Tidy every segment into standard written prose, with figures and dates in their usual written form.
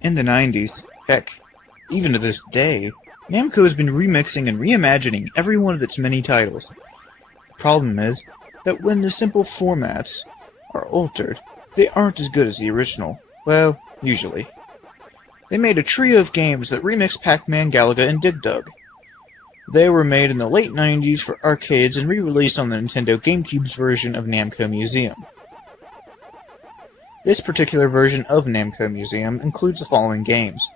In the 90s, heck, even to this day, Namco has been remixing and reimagining every one of its many titles. The problem is that when the simple formats are altered, they aren't as good as the original. Well, usually. They made a trio of games that remixed Pac-Man, Galaga, and Dig Dug. They were made in the late 90s for arcades and re-released on the Nintendo GameCube's version of Namco Museum. This particular version of Namco Museum includes the following games: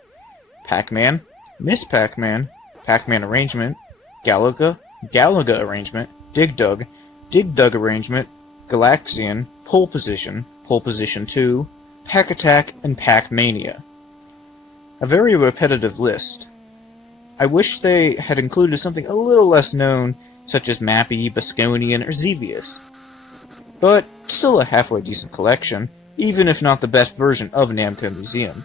Pac-Man, Miss Pac-Man, Pac-Man Arrangement, Galaga, Galaga Arrangement, Dig Dug Arrangement, Galaxian, Pole Position 2, Pac-Attack, and Pac-Mania. A very repetitive list. I wish they had included something a little less known, such as Mappy, Bosconian, or Xevious. But still a halfway decent collection, even if not the best version of Namco Museum.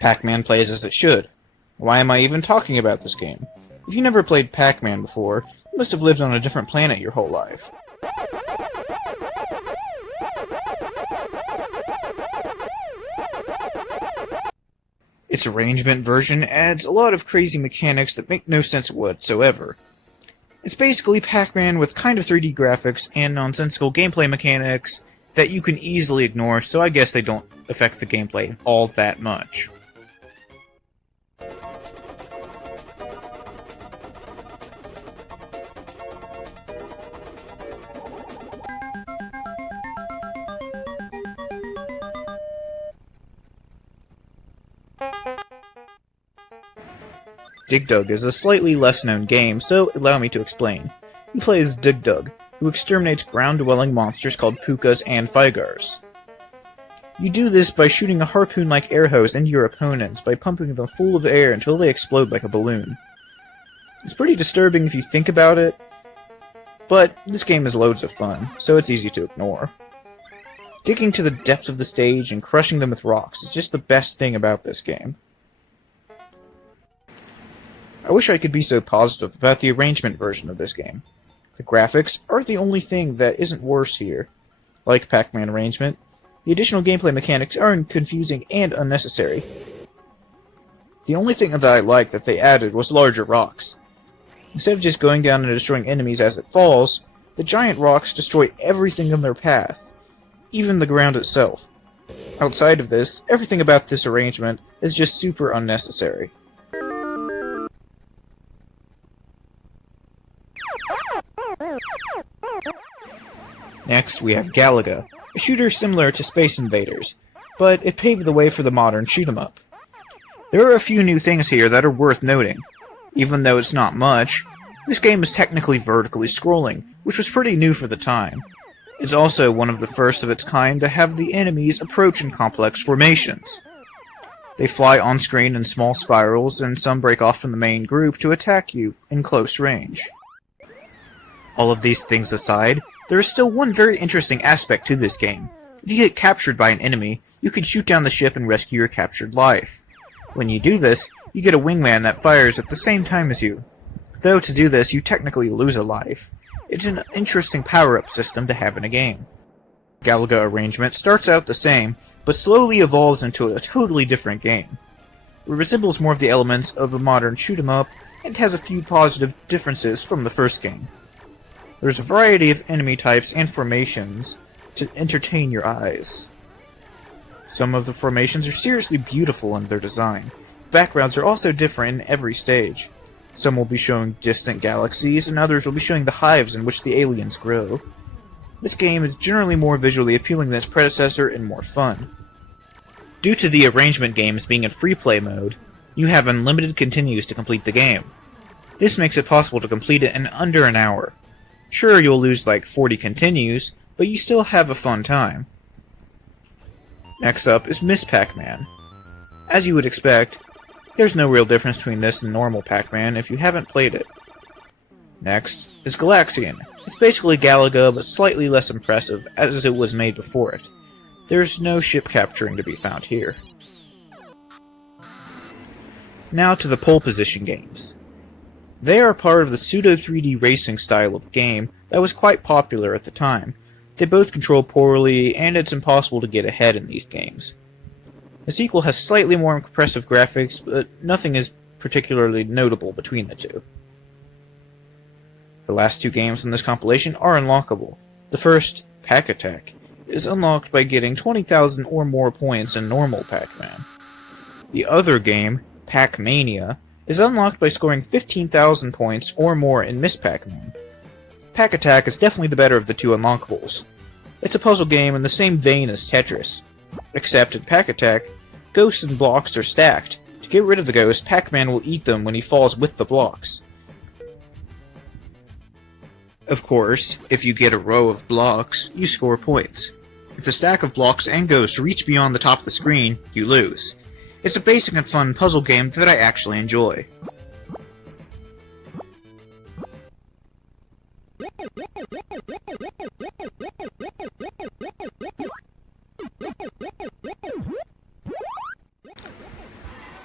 Pac-Man plays as it should. Why am I even talking about this game? If you never played Pac-Man before, you must have lived on a different planet your whole life. Its arrangement version adds a lot of crazy mechanics that make no sense whatsoever. It's basically Pac-Man with kind of 3D graphics and nonsensical gameplay mechanics that you can easily ignore, so I guess they don't affect the gameplay all that much. Dig Dug is a slightly less-known game, so allow me to explain. You play as Dig Dug, who exterminates ground-dwelling monsters called Pukas and Figars. You do this by shooting a harpoon-like air hose into your opponents by pumping them full of air until they explode like a balloon. It's pretty disturbing if you think about it, but this game is loads of fun, so it's easy to ignore. Digging to the depths of the stage and crushing them with rocks is just the best thing about this game. I wish I could be so positive about the arrangement version of this game. The graphics are the only thing that isn't worse here. Like Pac-Man Arrangement, the additional gameplay mechanics are confusing and unnecessary. The only thing that I liked that they added was larger rocks. Instead of just going down and destroying enemies as it falls, the giant rocks destroy everything in their path, even the ground itself. Outside of this, everything about this arrangement is just super unnecessary. Next, we have Galaga, a shooter similar to Space Invaders, but it paved the way for the modern shoot-'em-up. There are a few new things here that are worth noting. Even though it's not much, this game is technically vertically scrolling, which was pretty new for the time. It's also one of the first of its kind to have the enemies approach in complex formations. They fly on-screen in small spirals, and some break off from the main group to attack you in close range. All of these things aside, there is still one very interesting aspect to this game. If you get captured by an enemy, you can shoot down the ship and rescue your captured life. When you do this, you get a wingman that fires at the same time as you. Though to do this, you technically lose a life. It's an interesting power-up system to have in a game. Galaga Arrangement starts out the same, but slowly evolves into a totally different game. It resembles more of the elements of a modern shoot-'em-up, and has a few positive differences from the first game. There's a variety of enemy types and formations to entertain your eyes. Some of the formations are seriously beautiful in their design. Backgrounds are also different in every stage. Some will be showing distant galaxies, and others will be showing the hives in which the aliens grow. This game is generally more visually appealing than its predecessor and more fun. Due to the arrangement games being in free play mode, you have unlimited continues to complete the game. This makes it possible to complete it in under an hour. Sure, you'll lose like 40 continues, but you still have a fun time. Next up is Miss Pac-Man. As you would expect, there's no real difference between this and normal Pac-Man if you haven't played it. Next is Galaxian. It's basically Galaga, but slightly less impressive, as it was made before it. There's no ship capturing to be found here. Now to the pole position games. They are part of the pseudo 3D racing style of game that was quite popular at the time. They both control poorly, and it's impossible to get ahead in these games. The sequel has slightly more impressive graphics, but nothing is particularly notable between the two. The last two games in this compilation are unlockable. The first, Pac-Attack, is unlocked by getting 20,000 or more points in normal Pac-Man. The other game, Pac-Mania, is unlocked by scoring 15,000 points or more in Miss Pac-Man. Pac-Attack is definitely the better of the two unlockables. It's a puzzle game in the same vein as Tetris, except in Pac-Attack, ghosts and blocks are stacked. To get rid of the ghosts, Pac-Man will eat them when he falls with the blocks. Of course, if you get a row of blocks, you score points. If the stack of blocks and ghosts reach beyond the top of the screen, you lose. It's a basic and fun puzzle game that I actually enjoy.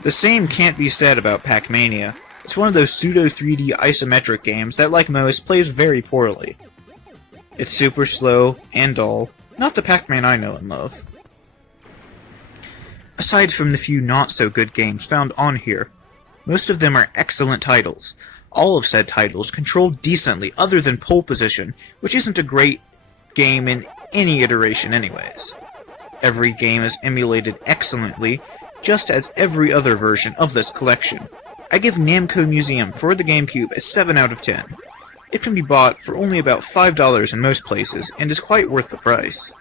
The same can't be said about Pac-Mania. It's one of those pseudo 3D isometric games that, like most, plays very poorly. It's super slow and dull, not the Pac-Man I know and love. Aside from the few not-so-good games found on here, most of them are excellent titles. All of said titles controlled decently other than pole position, which isn't a great game in any iteration anyways. Every game is emulated excellently, just as every other version of this collection. I give Namco Museum for the GameCube a 7 out of 10. It can be bought for only about $5 in most places, and is quite worth the price.